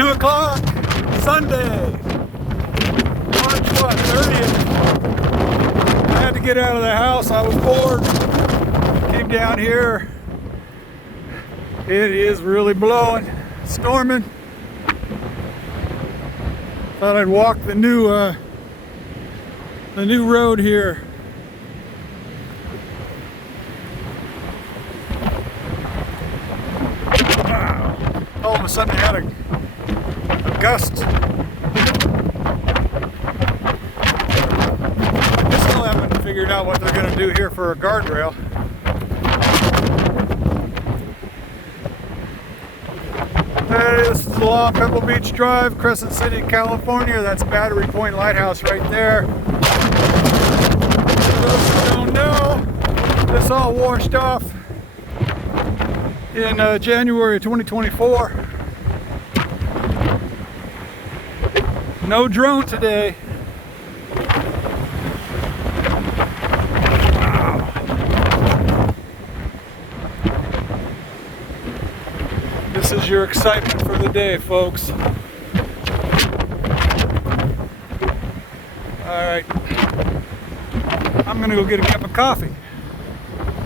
2 o'clock, Sunday, March 30th. I had to get out of the house. I was bored. Came down here. It is really blowing, storming. Thought I'd walk the new road here. All of a sudden they had a gust. I still haven't figured out what they're going to do here for a guardrail. Hey, this is along Pebble Beach Drive, Crescent City, California. That's Battery Point Lighthouse right there. For those who don't know, this all washed off in January 2024. No drone today. Wow. This is your excitement for the day, folks. All right, I'm gonna go get a cup of coffee.